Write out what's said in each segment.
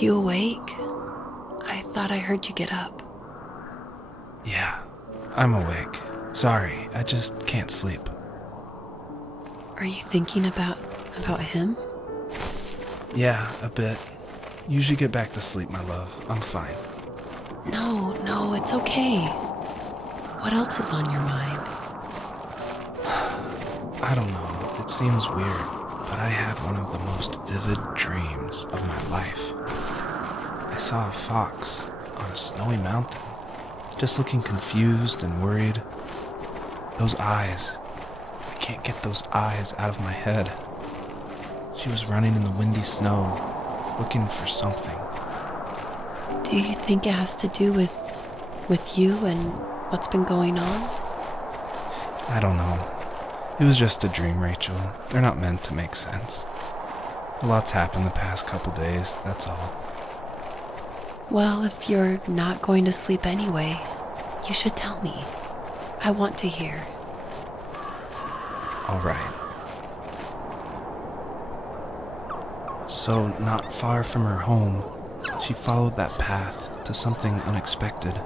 you awake? I thought I heard you get up. Yeah, I'm awake. Sorry, I just can't sleep. Are you thinking about him? Yeah, a bit. You should get back to sleep, my love. I'm fine. No, it's okay. What else is on your mind? I don't know. It seems weird, but I had one of the most vivid dreams of my life. I saw a fox on a snowy mountain, just looking confused and worried. Those eyes. I can't get those eyes out of my head. She was running in the windy snow, looking for something. Do you think it has to do with you and what's been going on? I don't know. It was just a dream, Rachel. They're not meant to make sense. A lot's happened the past couple days, that's all. Well, if you're not going to sleep anyway, you should tell me. I want to hear. All right. So, not far from her home, she followed that path to something unexpected.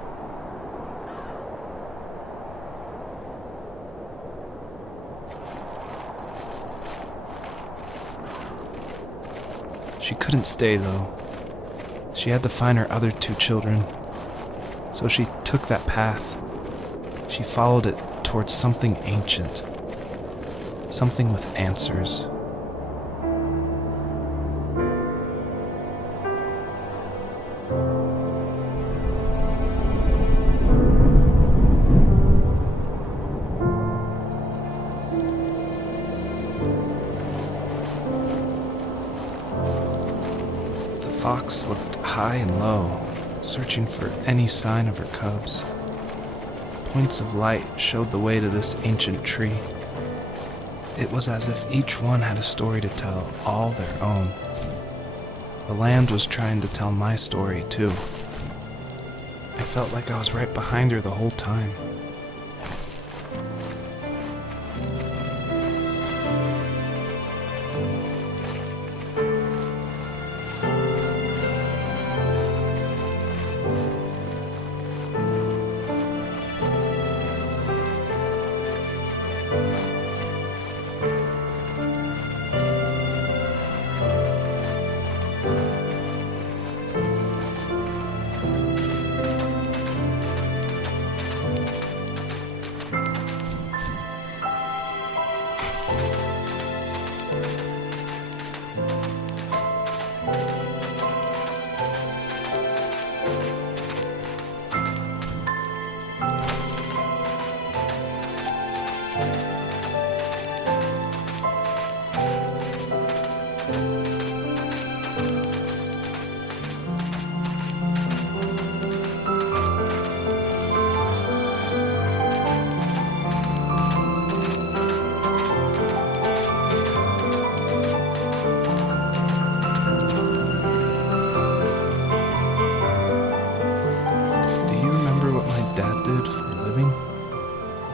She couldn't stay, though. She had to find her other 2 children. So she took that path. She followed it towards something ancient. Something with answers. The fox looked high and low, searching for any sign of her cubs. Points of light showed the way to this ancient tree. It was as if each one had a story to tell, all their own. The land was trying to tell my story, too. I felt like I was right behind her the whole time.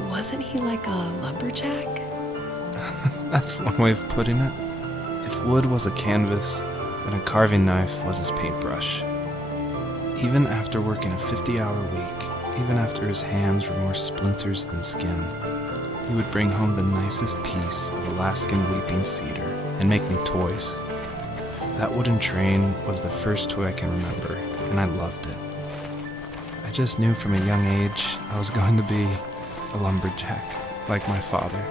Wasn't he like a lumberjack? That's one way of putting it. If wood was a canvas, then a carving knife was his paintbrush. Even after working a 50-hour week, even after his hands were more splinters than skin, he would bring home the nicest piece of Alaskan weeping cedar and make me toys. That wooden train was the first toy I can remember, and I loved it. I just knew from a young age I was going to be a lumberjack, like my father.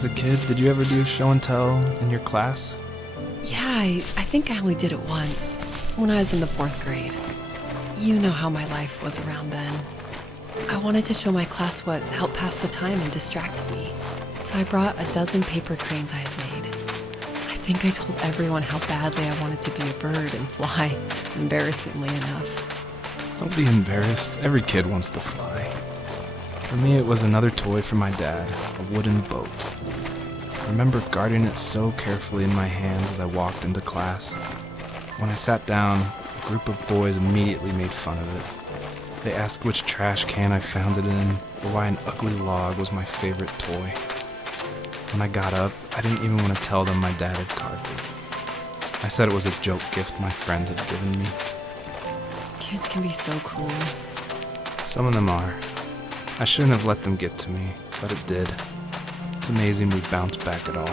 As a kid, did you ever do show and tell in your class? Yeah, I think I only did it once, when I was in the 4th grade. You know how my life was around then. I wanted to show my class what helped pass the time and distracted me, so I brought a dozen paper cranes I had made. I think I told everyone how badly I wanted to be a bird and fly, embarrassingly enough. Don't be embarrassed. Every kid wants to fly. For me, it was another toy from my dad, a wooden boat. I remember guarding it so carefully in my hands as I walked into class. When I sat down, a group of boys immediately made fun of it. They asked which trash can I found it in, or why an ugly log was my favorite toy. When I got up, I didn't even want to tell them my dad had carved it. I said it was a joke gift my friends had given me. Kids can be so cruel. Some of them are. I shouldn't have let them get to me, but it did. It's amazing we bounced back at all.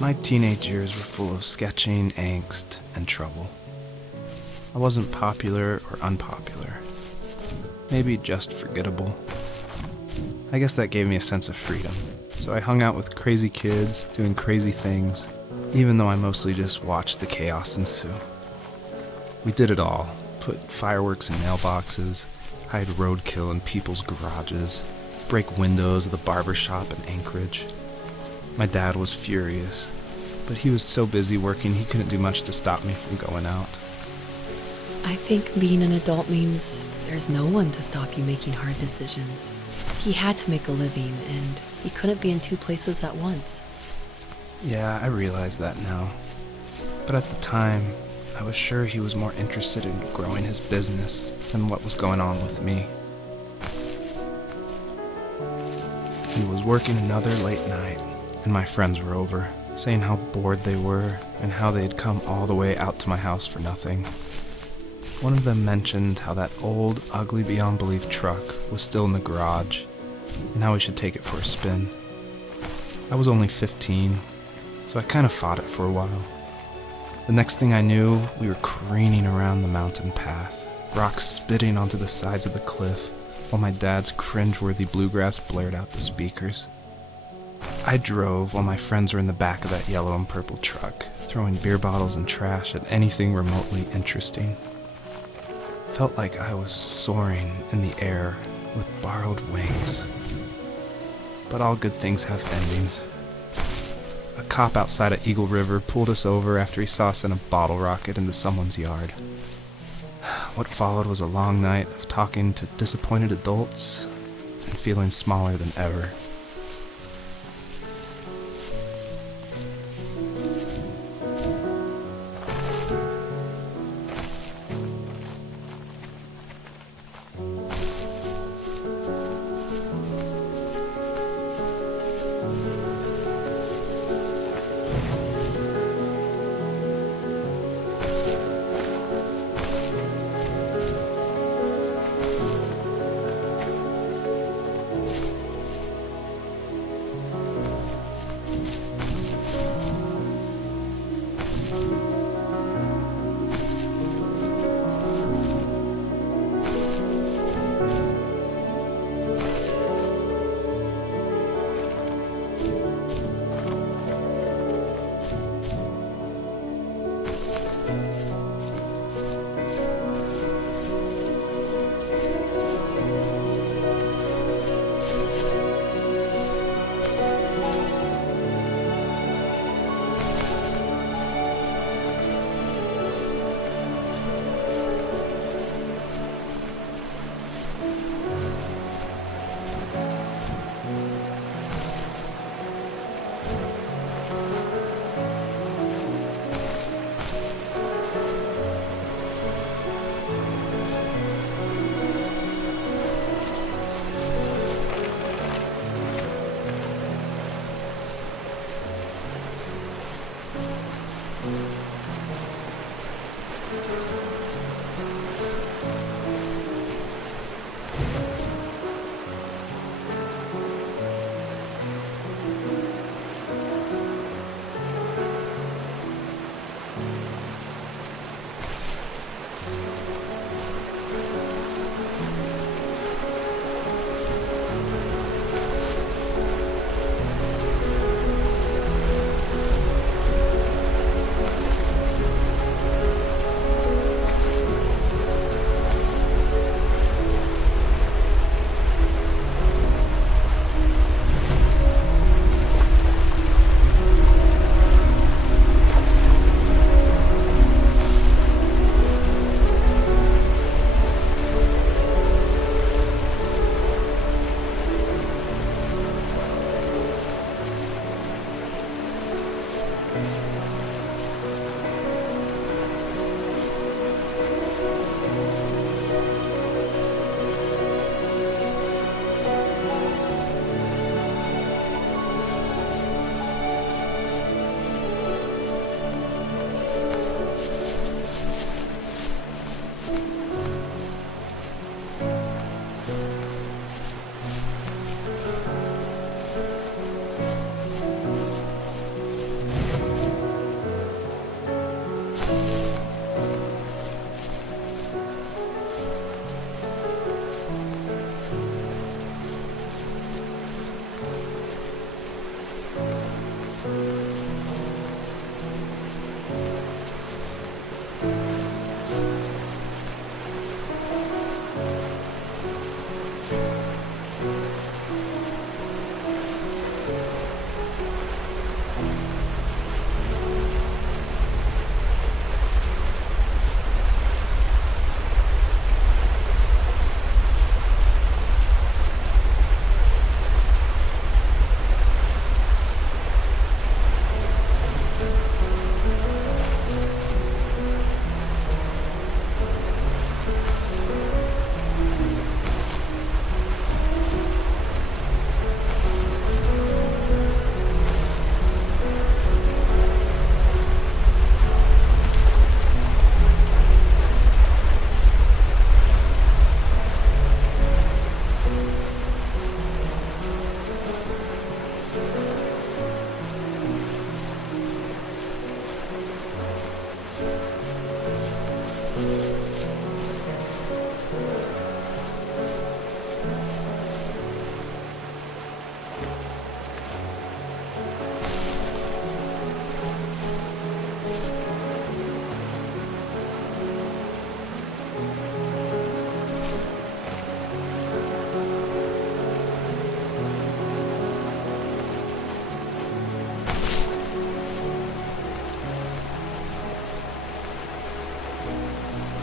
My teenage years were full of sketching, angst, and trouble. I wasn't popular or unpopular. Maybe just forgettable. I guess that gave me a sense of freedom. So I hung out with crazy kids, doing crazy things, even though I mostly just watched the chaos ensue. We did it all. Put fireworks in mailboxes, hide roadkill in people's garages, break windows of the barber shop in Anchorage. My dad was furious, but he was so busy working he couldn't do much to stop me from going out. I think being an adult means there's no one to stop you making hard decisions. He had to make a living, and he couldn't be in two places at once. Yeah, I realize that now. But at the time, I was sure he was more interested in growing his business than what was going on with me. He was working another late night, and my friends were over, saying how bored they were and how they had come all the way out to my house for nothing. One of them mentioned how that old, ugly beyond belief truck was still in the garage, and how we should take it for a spin. I was only 15, so I kind of fought it for a while. The next thing I knew, we were careening around the mountain path, rocks spitting onto the sides of the cliff, while my dad's cringeworthy bluegrass blared out the speakers. I drove while my friends were in the back of that yellow and purple truck, throwing beer bottles and trash at anything remotely interesting. Felt like I was soaring in the air with borrowed wings. But all good things have endings. A cop outside of Eagle River pulled us over after he saw us in a bottle rocket into someone's yard. What followed was a long night of talking to disappointed adults and feeling smaller than ever.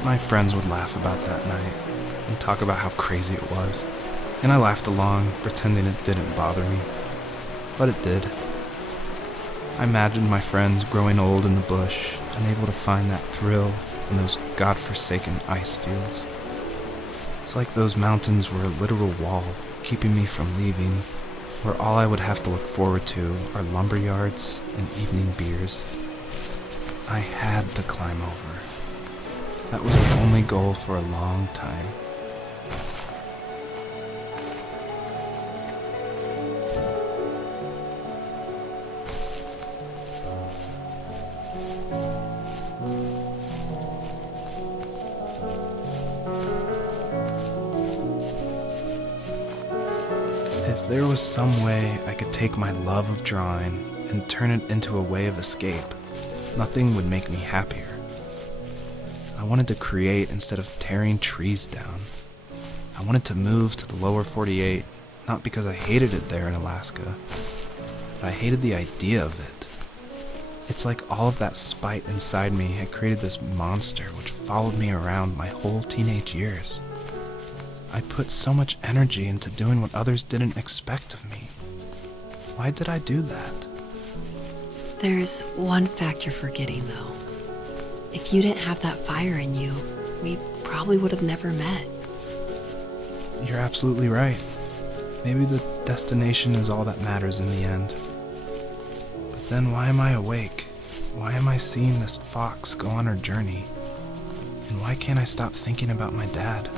My friends would laugh about that night and talk about how crazy it was, and I laughed along, pretending it didn't bother me. But it did. I imagined my friends growing old in the bush, unable to find that thrill in those godforsaken ice fields. It's like those mountains were a literal wall, keeping me from leaving, where all I would have to look forward to are lumber yards and evening beers. I had to climb over. That was my only goal for a long time. If there was some way I could take my love of drawing and turn it into a way of escape, nothing would make me happier. I wanted to create instead of tearing trees down. I wanted to move to the lower 48, not because I hated it there in Alaska, but I hated the idea of it. It's like all of that spite inside me had created this monster which followed me around my whole teenage years. I put so much energy into doing what others didn't expect of me. Why did I do that? There's one fact you're forgetting, though. If you didn't have that fire in you, we probably would have never met. You're absolutely right. Maybe the destination is all that matters in the end. But then why am I awake? Why am I seeing this fox go on her journey? And why can't I stop thinking about my dad?